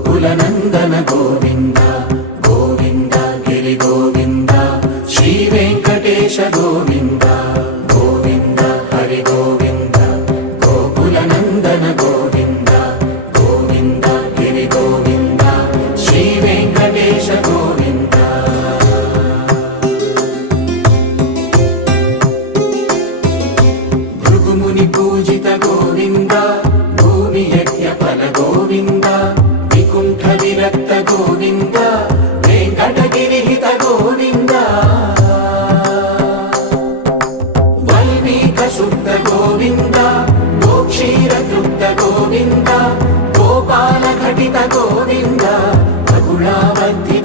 गोकुलनन्दन गोविन्द गोविन्द गिरिगोविन्द श्रीवेङ्कटेश गोविन्द गोविन्द हरि गोविन्द गोकुलनन्दन गोविन्द गोविन्द गिरिगोविन्द श्रीवेङ्कटेश गोविन्द भृगुमुनि पूजित गोविन्द भूमि यज्ञफल गोविन्द विकुण्ठ विरक्त गोविन्द वेङ्कटगिरिहित गोविन्द वल्मीक शुद्ध गोविन्द गोक्षीर तृप्त गोविन्द गोपाल घटित गोविन्द रघुणावध्य